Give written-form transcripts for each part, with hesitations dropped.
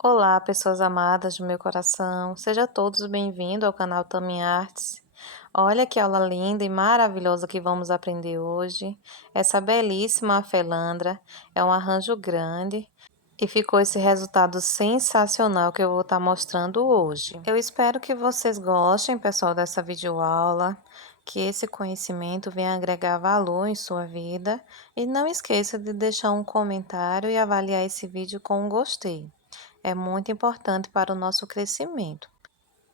Olá, pessoas amadas do meu coração, sejam todos bem-vindos ao canal Tami Artes. Olha que aula linda e maravilhosa que vamos aprender hoje. Essa belíssima felandra é um arranjo grande e ficou esse resultado sensacional que eu vou estar mostrando hoje. Eu espero que vocês gostem, pessoal, dessa videoaula, que esse conhecimento venha agregar valor em sua vida e não esqueça de deixar um comentário e avaliar esse vídeo com um gostei. É muito importante para o nosso crescimento.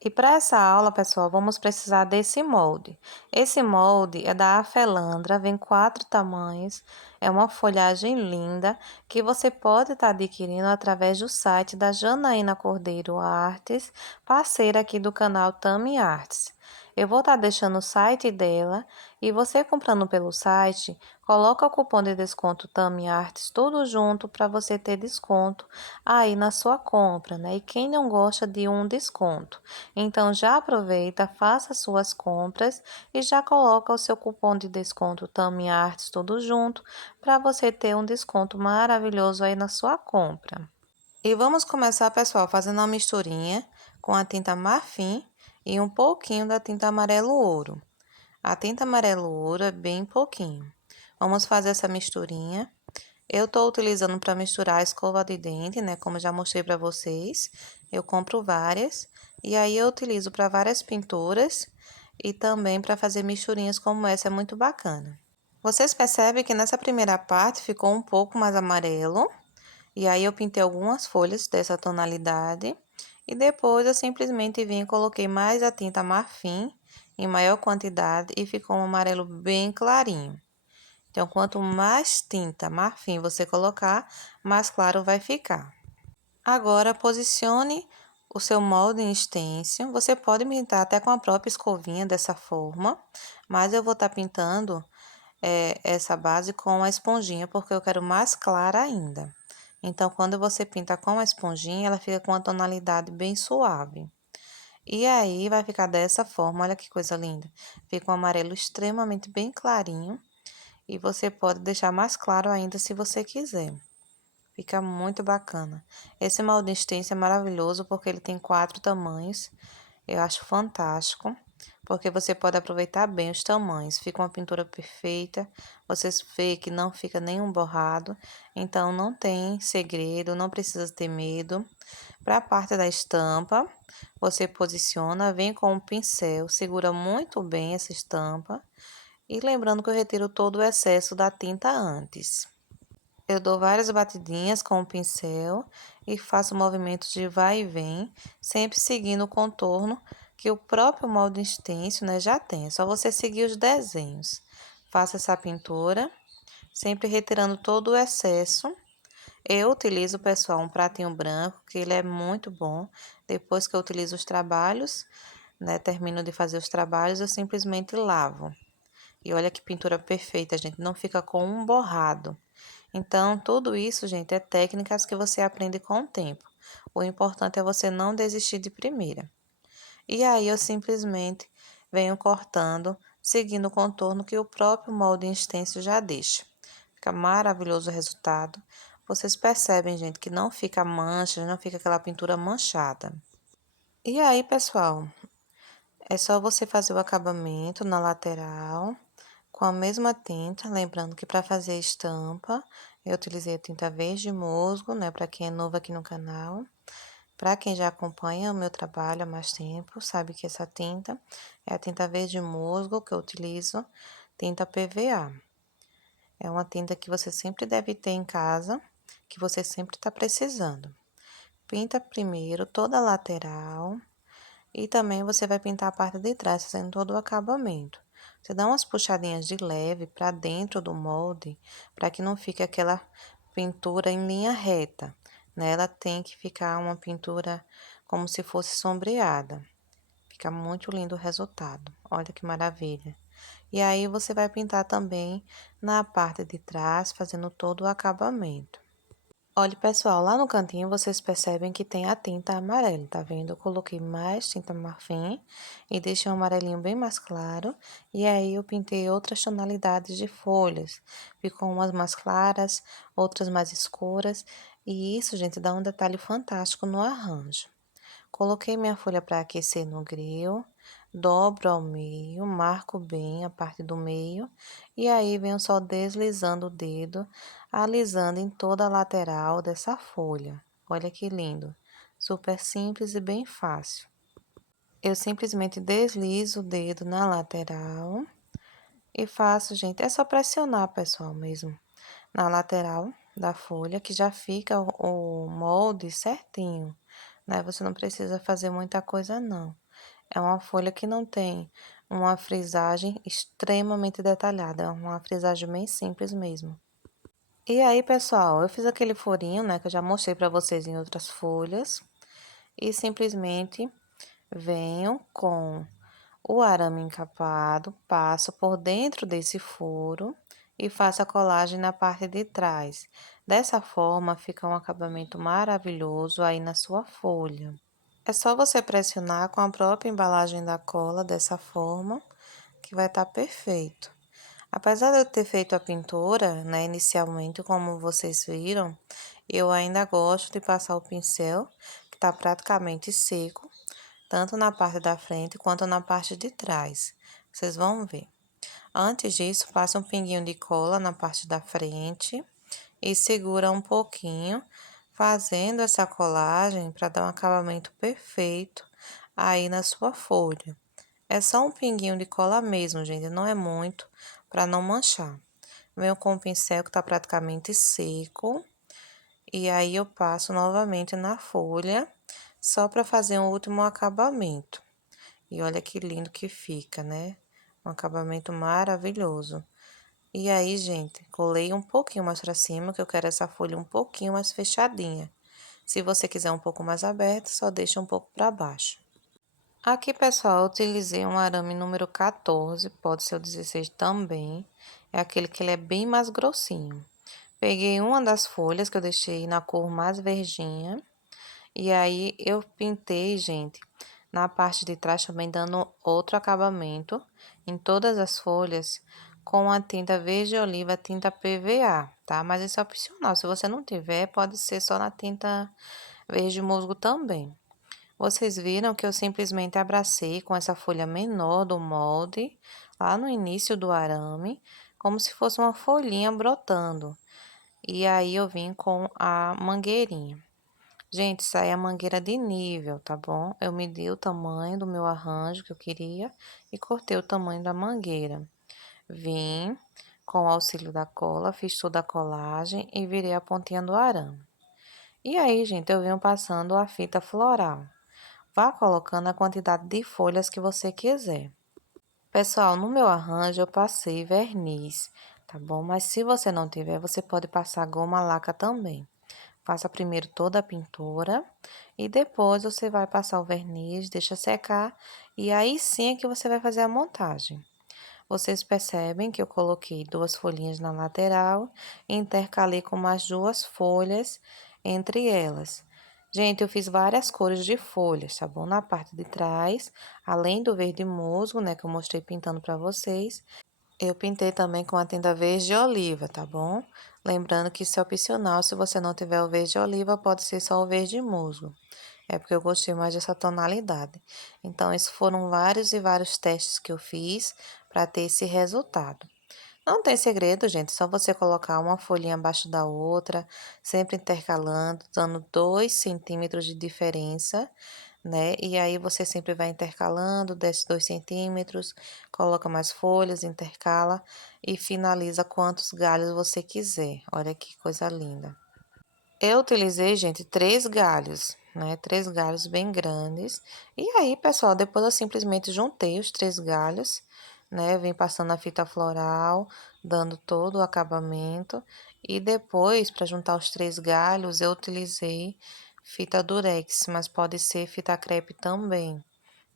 E para essa aula, pessoal, vamos precisar desse molde. Esse molde é da Afelandra, vem 4 tamanhos, é uma folhagem linda que você pode estar adquirindo através do site da Janaína Cordeiro Artes, parceira aqui do canal Tami Artes. Eu vou estar deixando o site dela e você comprando pelo site, coloca o cupom de desconto Tami Artes tudo junto para você ter desconto aí na sua compra, né? E quem não gosta de um desconto? Então já aproveita, faça suas compras e já coloca o seu cupom de desconto Tami Artes tudo junto para você ter um desconto maravilhoso aí na sua compra. E vamos começar, pessoal, fazendo uma misturinha com a tinta marfim e um pouquinho da tinta amarelo ouro. A tinta amarelo ouro é bem pouquinho. Vamos fazer essa misturinha. Eu estou utilizando para misturar a escova de dente, né? Como já mostrei para vocês. Eu compro várias. E aí eu utilizo para várias pinturas. E também para fazer misturinhas como essa, é muito bacana. Vocês percebem que nessa primeira parte ficou um pouco mais amarelo. E aí eu pintei algumas folhas dessa tonalidade. E depois eu simplesmente vim e coloquei mais a tinta marfim em maior quantidade. E ficou um amarelo bem clarinho. Então, quanto mais tinta marfim você colocar, mais claro vai ficar. Agora, posicione o seu molde em extensão. Você pode pintar até com a própria escovinha dessa forma, mas eu vou estar pintando essa base com a esponjinha, porque eu quero mais clara ainda. Então, quando você pinta com a esponjinha, ela fica com uma tonalidade bem suave. E aí, vai ficar dessa forma, olha que coisa linda. Fica um amarelo extremamente bem clarinho. E você pode deixar mais claro ainda se você quiser. Fica muito bacana. Esse molde extenso é maravilhoso porque ele tem 4 tamanhos. Eu acho fantástico, porque você pode aproveitar bem os tamanhos. Fica uma pintura perfeita. Vocês vê que não fica nenhum borrado. Então, não tem segredo, não precisa ter medo. Para a parte da estampa, você posiciona, vem com um pincel, segura muito bem essa estampa. E lembrando que eu retiro todo o excesso da tinta antes. Eu dou várias batidinhas com o pincel e faço movimentos de vai e vem, sempre seguindo o contorno que o próprio molde extenso, né, já tem. É só você seguir os desenhos. Faça essa pintura, sempre retirando todo o excesso. Eu utilizo, pessoal, um pratinho branco, que ele é muito bom. Depois que eu utilizo os trabalhos, né, termino de fazer os trabalhos, eu simplesmente lavo. E olha que pintura perfeita, gente, não fica com um borrado. Então, tudo isso, gente, é técnicas que você aprende com o tempo. O importante é você não desistir de primeira. E aí, eu simplesmente venho cortando, seguindo o contorno que o próprio molde extenso já deixa. Fica maravilhoso o resultado. Vocês percebem, gente, que não fica mancha, não fica aquela pintura manchada. E aí, pessoal, é só você fazer o acabamento na lateral com a mesma tinta, lembrando que para fazer a estampa, eu utilizei a tinta verde musgo, né, para quem é novo aqui no canal. Para quem já acompanha o meu trabalho há mais tempo, sabe que essa tinta é a tinta verde musgo que eu utilizo, tinta PVA. É uma tinta que você sempre deve ter em casa, que você sempre está precisando. Pinta primeiro toda a lateral e também você vai pintar a parte de trás, fazendo todo o acabamento. Você dá umas puxadinhas de leve para dentro do molde, para que não fique aquela pintura em linha reta, né? Ela tem que ficar uma pintura como se fosse sombreada. Fica muito lindo o resultado. Olha que maravilha. E aí você vai pintar também na parte de trás, fazendo todo o acabamento. Olha, pessoal, lá no cantinho vocês percebem que tem a tinta amarela, tá vendo? Eu coloquei mais tinta marfim e deixei um amarelinho bem mais claro. E aí eu pintei outras tonalidades de folhas. Ficou umas mais claras, outras mais escuras. E isso, gente, dá um detalhe fantástico no arranjo. Coloquei minha folha para aquecer no grill, dobro ao meio, marco bem a parte do meio e aí venho só deslizando o dedo, alisando em toda a lateral dessa folha. Olha que lindo, super simples e bem fácil. Eu simplesmente deslizo o dedo na lateral e faço, gente, é só pressionar, pessoal, mesmo, na lateral da folha que já fica o molde certinho, né? Você não precisa fazer muita coisa, não. É uma folha que não tem uma frisagem extremamente detalhada, é uma frisagem bem simples mesmo. E aí, pessoal, eu fiz aquele furinho, né, que eu já mostrei para vocês em outras folhas, e simplesmente venho com o arame encapado, passo por dentro desse furo e faço a colagem na parte de trás. Dessa forma, fica um acabamento maravilhoso aí na sua folha. É só você pressionar com a própria embalagem da cola dessa forma, que vai estar perfeito. Apesar de eu ter feito a pintura, né, inicialmente, como vocês viram, eu ainda gosto de passar o pincel, que está praticamente seco, tanto na parte da frente quanto na parte de trás. Vocês vão ver. Antes disso, passa um pinguinho de cola na parte da frente e segura um pouquinho, fazendo essa colagem para dar um acabamento perfeito aí na sua folha. É só um pinguinho de cola mesmo, gente, não é muito, para não manchar. Venho com o pincel que está praticamente seco e aí eu passo novamente na folha, só para fazer um último acabamento. E olha que lindo que fica, né? Um acabamento maravilhoso. E aí, gente, colei um pouquinho mais para cima, que eu quero essa folha um pouquinho mais fechadinha. Se você quiser um pouco mais aberto, só deixa um pouco para baixo. Aqui, pessoal, eu utilizei um arame número 14, pode ser o 16 também. É aquele que ele é bem mais grossinho. Peguei uma das folhas que eu deixei na cor mais verdinha. E aí, eu pintei, gente, na parte de trás também dando outro acabamento em todas as folhas com a tinta verde oliva, tinta PVA, tá? Mas isso é opcional, se você não tiver, pode ser só na tinta verde musgo também. Vocês viram que eu simplesmente abracei com essa folha menor do molde, lá no início do arame, como se fosse uma folhinha brotando. E aí eu vim com a mangueirinha. Gente, isso aí é a mangueira de nível, tá bom? Eu medi o tamanho do meu arranjo que eu queria e cortei o tamanho da mangueira. Vim com o auxílio da cola, fiz toda a colagem e virei a pontinha do arame. E aí, gente, eu venho passando a fita floral. Vá colocando a quantidade de folhas que você quiser. Pessoal, no meu arranjo eu passei verniz, tá bom? Mas se você não tiver, você pode passar goma laca também. Faça primeiro toda a pintura e depois você vai passar o verniz, deixa secar e aí sim é que você vai fazer a montagem. Vocês percebem que eu coloquei duas folhinhas na lateral e intercalei com mais duas folhas entre elas. Gente, eu fiz várias cores de folhas, tá bom? Na parte de trás, além do verde musgo, né, que eu mostrei pintando para vocês, eu pintei também com a tinta verde oliva, tá bom? Lembrando que isso é opcional, se você não tiver o verde oliva, pode ser só o verde musgo. É porque eu gostei mais dessa tonalidade. Então, esses foram vários e vários testes que eu fiz para ter esse resultado. Não tem segredo, gente, só você colocar uma folhinha abaixo da outra, sempre intercalando, dando 2 centímetros de diferença, né? E aí você sempre vai intercalando, desce 2 centímetros, coloca mais folhas, intercala e finaliza quantos galhos você quiser. Olha que coisa linda. Eu utilizei, gente, 3 galhos, né? 3 galhos bem grandes. E aí, pessoal, depois eu simplesmente juntei os 3 galhos, né? Vim passando a fita floral, dando todo o acabamento. E depois, para juntar os 3 galhos, eu utilizei fita durex, mas pode ser fita crepe também,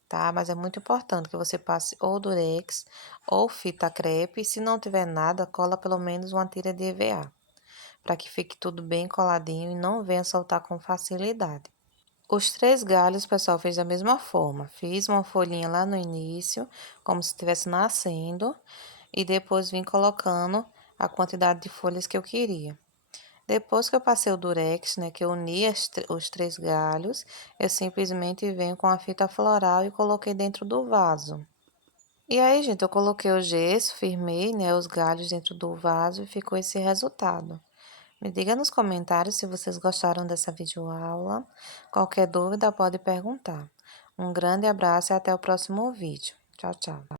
tá? Mas é muito importante que você passe ou durex ou fita crepe. E se não tiver nada, cola pelo menos uma tira de EVA para que fique tudo bem coladinho e não venha soltar com facilidade. Os 3 galhos, pessoal, fez da mesma forma. Fiz uma folhinha lá no início, como se estivesse nascendo, e depois vim colocando a quantidade de folhas que eu queria. Depois que eu passei o durex, né, que eu uni os 3 galhos, eu simplesmente venho com a fita floral e coloquei dentro do vaso. E aí, gente, eu coloquei o gesso, firmei, né, os galhos dentro do vaso e ficou esse resultado. Me diga nos comentários se vocês gostaram dessa videoaula. Qualquer dúvida pode perguntar. Um grande abraço e até o próximo vídeo. Tchau, tchau.